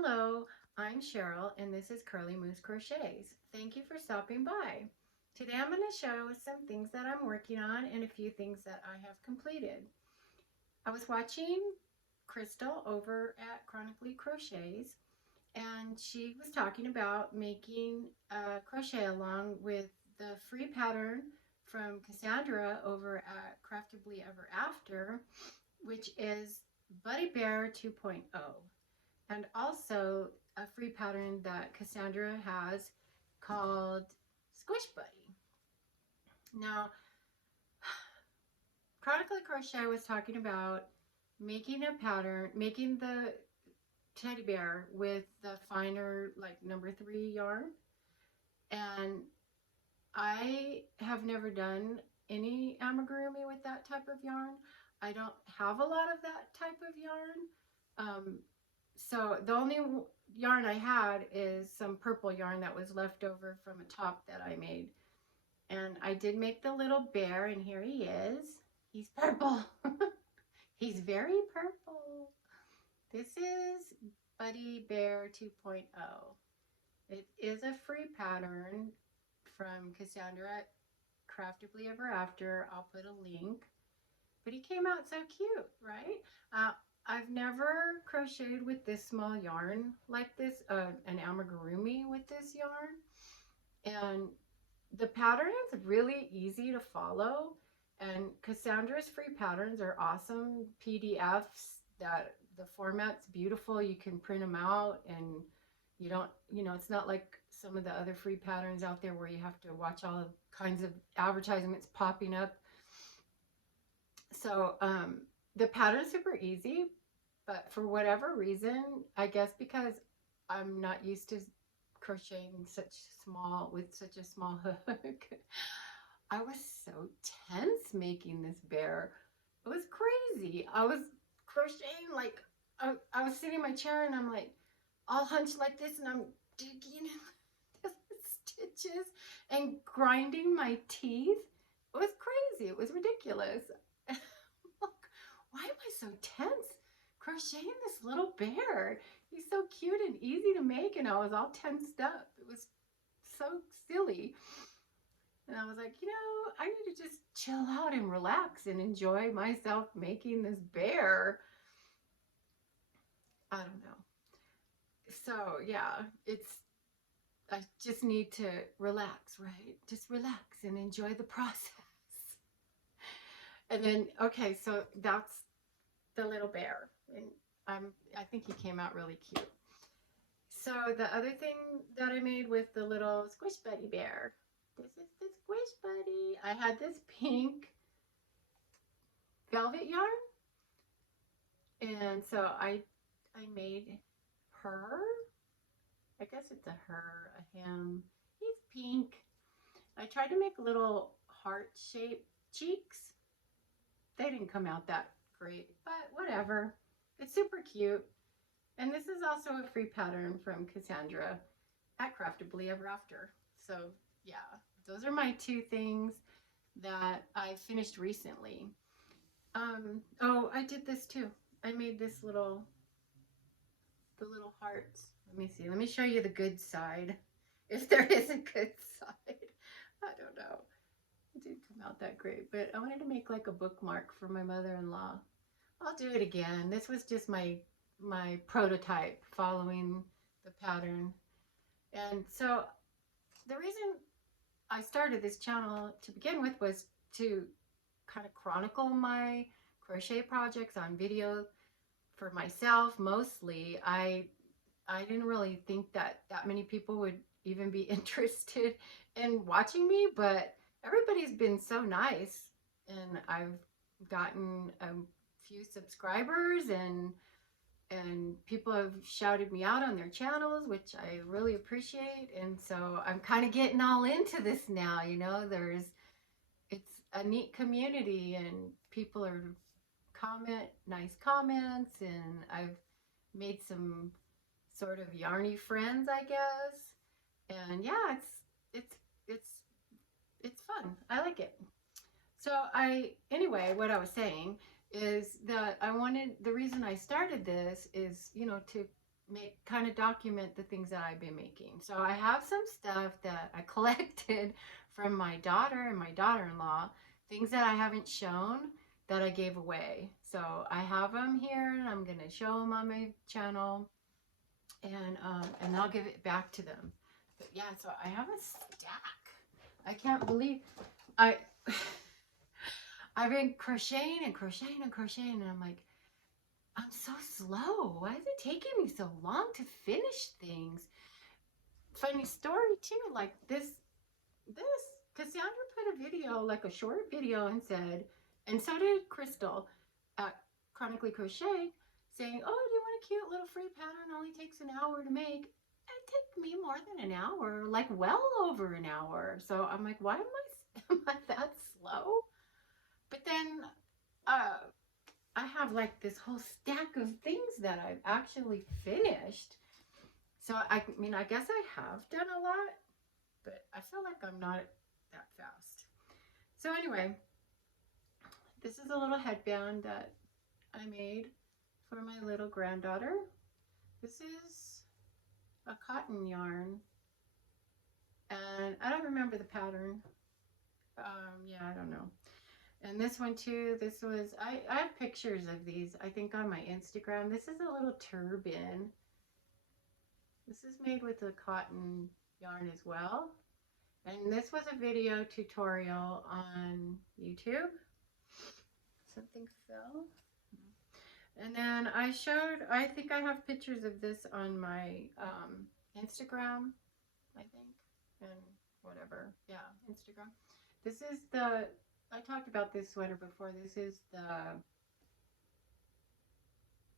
Hello, I'm Cheryl and this is Curly Moose Crochets. Thank you for stopping by. Today I'm going to show some things that I'm working on and a few things that I have completed. I was watching Crystal over at Chronically Crochets and she was talking about making a crochet along with the free pattern from Cassandra over at Craftably Ever After, which is Buddy Bear 2.0. And also a free pattern that Cassandra has called Squish Buddy. Now, Chronically Crochet was talking about making a pattern, making the teddy bear with the finer, like #3 yarn. And I have never done any amigurumi with that type of yarn. I don't have a lot of that type of yarn. So the only yarn I had is some purple yarn that was left over from a top that I made. And I did make the little bear, and here he is. He's purple. He's very purple. This is Buddy Bear 2.0. It is a free pattern from Cassandra Craftably Ever After. I'll put a link. But he came out so cute, right? I've never crocheted with this small yarn like this, an amigurumi with this yarn. And the pattern is really easy to follow. And Cassandra's free patterns are awesome PDFs that the format's beautiful. You can print them out and you don't, it's not like some of the other free patterns out there where you have to watch all kinds of advertisements popping up. So the pattern's super easy, but for whatever reason, I guess because I'm not used to crocheting with such a small hook, I was so tense making this bear. It was crazy. I was crocheting like I was sitting in my chair and I'm like all hunched like this and I'm digging the stitches and grinding my teeth. It was crazy. It was ridiculous. Look, why am I so tense crocheting this little bear? He's so cute and easy to make, and I was all tensed up. It was so silly. And I was like, I need to just chill out and relax and enjoy myself making this bear. I don't know. So yeah, I just need to relax, right? Just relax and enjoy the process. And then, okay, so that's the little bear. And I think he came out really cute. So the other thing that I made with the little Squish Buddy bear, this is the Squish Buddy. I had this pink velvet yarn. And so I made her. I guess it's a her, a him. He's pink. I tried to make little heart-shaped cheeks. They didn't come out that great, but whatever. It's super cute. And this is also a free pattern from Cassandra at Craftably Ever After. So yeah, those are my two things that I finished recently. Oh, I did this too. I made this the little hearts. Let me see. Let me show you the good side. If there is a good side. I don't know. It didn't come out that great, but I wanted to make like a bookmark for my mother-in-law. I'll do it again. This was just my prototype following the pattern. And so the reason I started this channel to begin with was to kind of chronicle my crochet projects on video for myself mostly. I didn't really think that many people would even be interested in watching me, but everybody's been so nice and I've gotten a few subscribers and people have shouted me out on their channels, which I really appreciate. And so I'm kind of getting all into this now, it's a neat community and people are nice comments, and I've made some sort of yarny friends, I guess. And yeah, it's fun. I like it. So anyway, what I was saying is that the reason I started this is, to kind of document the things that I've been making. So I have some stuff that I collected from my daughter and my daughter-in-law, things that I haven't shown that I gave away. So I have them here and I'm going to show them on my channel, and I'll give it back to them. But yeah, so I have a stack. I can't believe I've been crocheting and crocheting and crocheting, and I'm like, I'm so slow. Why is it taking me so long to finish things? Funny story too, like this, Cassandra put a video, like a short video, and said, and so did Crystal at Chronically Crochet, saying, oh, do you want a cute little free pattern? Only takes an hour to make. It took me more than an hour, like well over an hour. So I'm like, why am I that slow? But then I have like this whole stack of things that I've actually finished. So I mean, I guess I have done a lot, but I feel like I'm not that fast. So anyway, this is a little headband that I made for my little granddaughter. This is a cotton yarn, and I don't remember the pattern. Yeah, I don't know. And this one too, this was, I have pictures of these, I think, on my Instagram. This is a little turban. This is made with a cotton yarn as well. And this was a video tutorial on YouTube. Something fell. And then I showed, I think I have pictures of this on my Instagram, I think, and whatever. Yeah, Instagram. This is the, I talked about this sweater before. This is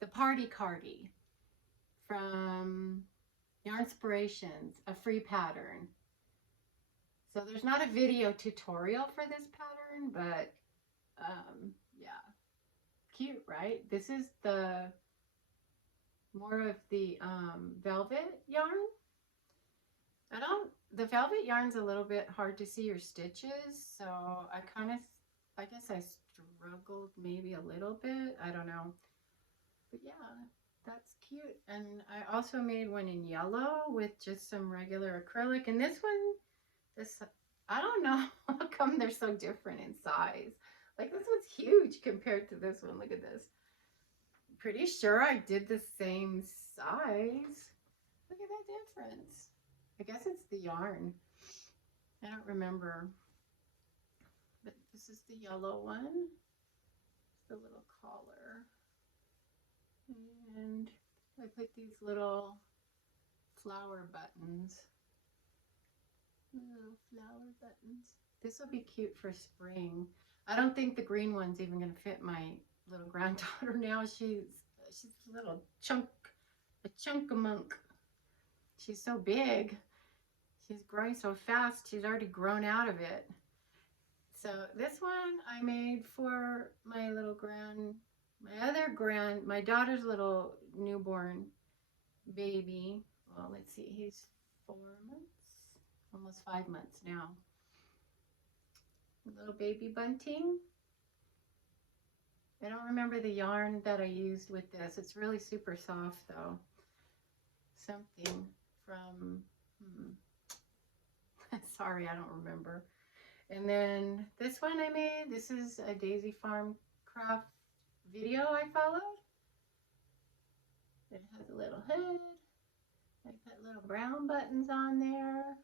the Party Cardi from Yarnspirations, a free pattern. So there's not a video tutorial for this pattern, but yeah, cute, right? This is the more of the velvet yarn. The velvet yarn's a little bit hard to see your stitches, so I guess I struggled maybe a little bit, I don't know. But yeah, that's cute. And I also made one in yellow with just some regular acrylic. And this one, I don't know how come they're so different in size. Like this one's huge compared to this one. Look at this. I'm pretty sure I did the same size. Look at that difference. I guess it's the yarn. I don't remember. But this is the yellow one. It's the little collar. And I put these little flower buttons. Little flower buttons. This will be cute for spring. I don't think the green one's even going to fit my little granddaughter now. She's a little chunk, a chunk-a-monk. She's so big. She's growing so fast. She's already grown out of it. So this one I made for my little my daughter's little newborn baby. Well, let's see, he's 4 months, almost 5 months now. Little baby Bunting. I don't remember the yarn that I used with this. It's really super soft though. Something from, sorry, I don't remember. And then this one I made, this is a Daisy Farm craft video I followed. It has a little hood. I put little brown buttons on there.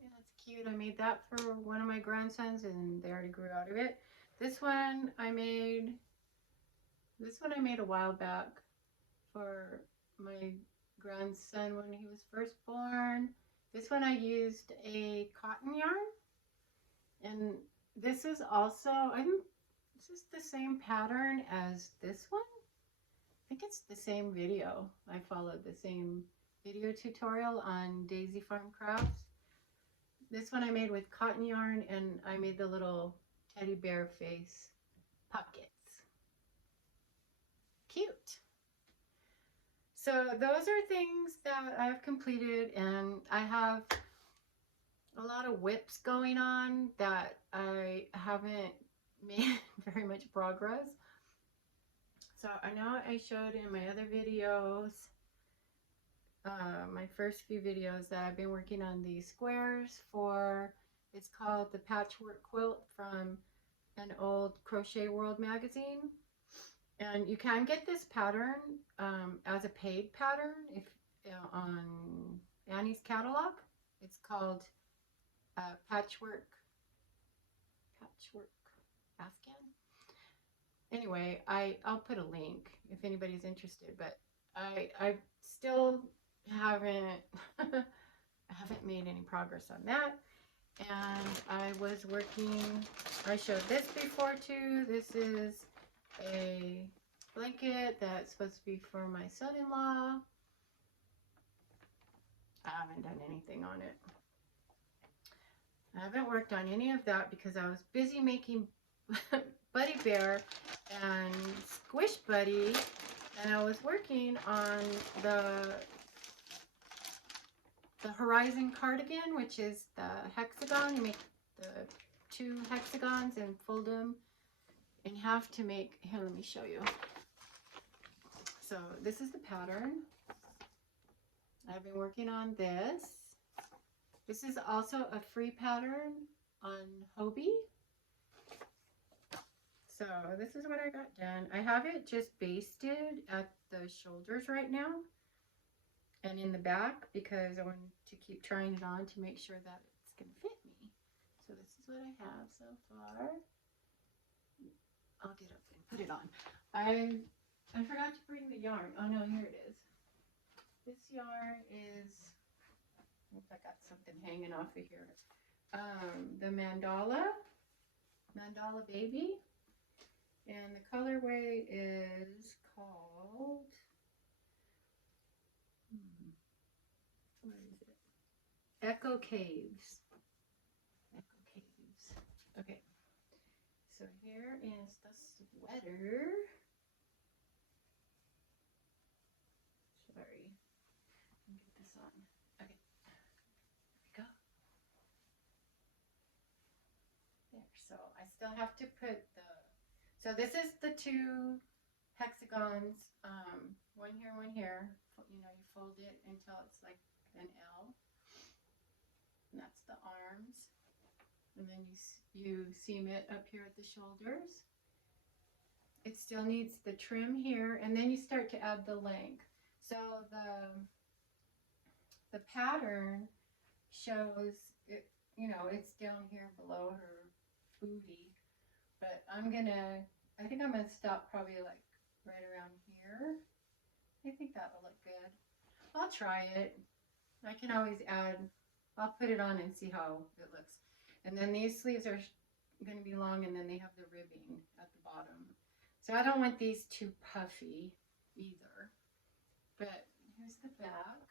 Yeah, that's cute. I made that for one of my grandsons and they already grew out of it. This one I made a while back for my grandson when he was first born. This one I used a cotton yarn, and this is also, this is the same pattern as this one. I think it's the same video. I followed the same video tutorial on Daisy Farm Crafts. This one I made with cotton yarn, and I made the little teddy bear face pockets. Cute. So those are things that I've completed, and I have a lot of whips going on that I haven't made very much progress. So I know I showed in my other videos, my first few videos, that I've been working on these squares for, it's called the Patchwork Quilt from an old Crochet World magazine. And you can get this pattern as a paid pattern if on Annie's catalog. It's called Patchwork Afghan. Anyway, I'll put a link if anybody's interested, but I still haven't haven't made any progress on that. And I was working, I showed this before too. This is a blanket that's supposed to be for my son-in-law. I haven't done anything on it. I haven't worked on any of that because I was busy making Buddy Bear and Squish Buddy, and I was working on the Horizon Cardigan, which is the hexagon. You make the 2 hexagons and fold them in half to make, here, let me show you. So this is the pattern. I've been working on this. This is also a free pattern on Hobie. So this is what I got done. I have it just basted at the shoulders right now and in the back because I want to keep trying it on to make sure that it's going to fit me. So this is what I have so far. I'll get up and put it on. I forgot to bring the yarn. Oh no, here it is. This yarn is, I got something hanging off of here. The Mandala Baby. And the colorway is called, what is it? Echo Caves. Echo Caves. Okay. So here is the sweater. Sorry. Let me get this on. Okay. There we go. There. So I still have to put the, so this is the 2 hexagons, one here, one here. You know, you fold it until it's like an L. And that's the arms. And then you seam it up here at the shoulders. It still needs the trim here, and then you start to add the length. So the pattern shows it, you know, it's down here below her booty. But I think I'm gonna stop probably like right around here. I think that'll look good. I'll try it. I can always add, I'll put it on and see how it looks. And then these sleeves are gonna be long, and then they have the ribbing at the bottom. So I don't want these too puffy either. But here's the back.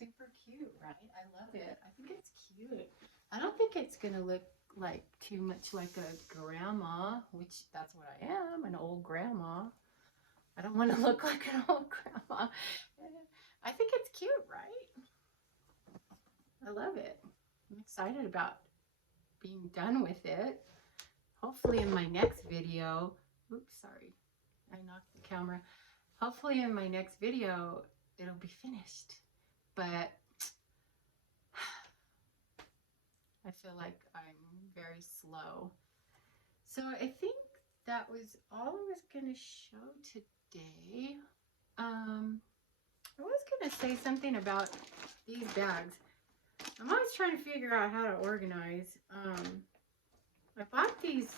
Super cute, right? I love it. I think it's cute. I don't think it's gonna look like too much like a grandma, which that's what I am, an old grandma. I don't want to look like an old grandma. I think it's cute, right? I love it. I'm excited about being done with it. Hopefully in my next video, oops, sorry, I knocked the camera. Hopefully in my next video, it'll be finished. But I feel like I'm very slow. So I think that was all I was going to show today. I was going to say something about these bags. I'm always trying to figure out how to organize. I bought these,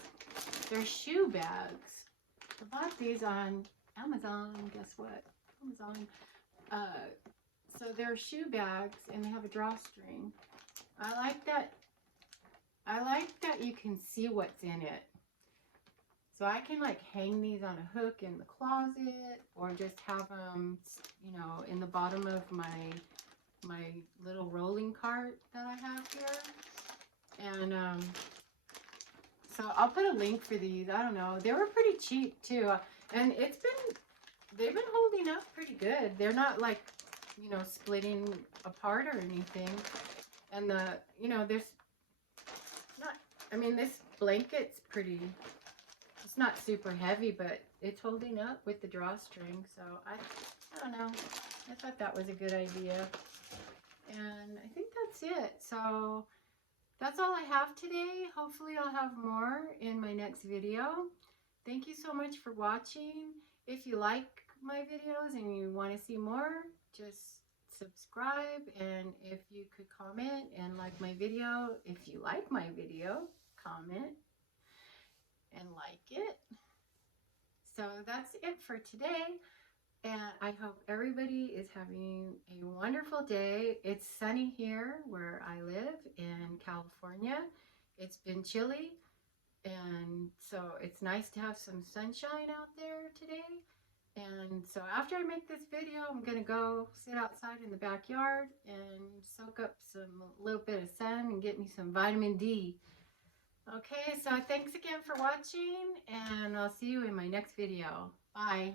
they're shoe bags. I bought these on Amazon, guess what? Amazon. So they're shoe bags and they have a drawstring. I like that you can see what's in it. So I can like hang these on a hook in the closet, or just have them, you know, in the bottom of my little rolling cart that I have here. And so I'll put a link for these. I don't know. They were pretty cheap too. And they've been holding up pretty good. They're not like, you know, splitting apart or anything. And you know, there's not, I mean, this blanket's pretty, just It's not super heavy, but it's holding up with the drawstring. So I don't know. I thought that was a good idea. And I think that's it. So that's all I have today. Hopefully I'll have more in my next video. Thank you so much for watching. If you like my videos and you want to see more, just subscribe. And if you could comment and like my video, if you like my video, comment and like it. So that's it for today. And I hope everybody is having a wonderful day. It's sunny here where I live in California. It's been chilly, and so it's nice to have some sunshine out there today. And so after I make this video, I'm going to go sit outside in the backyard and soak up a little bit of sun and get me some vitamin D. Okay, so thanks again for watching, and I'll see you in my next video. Bye.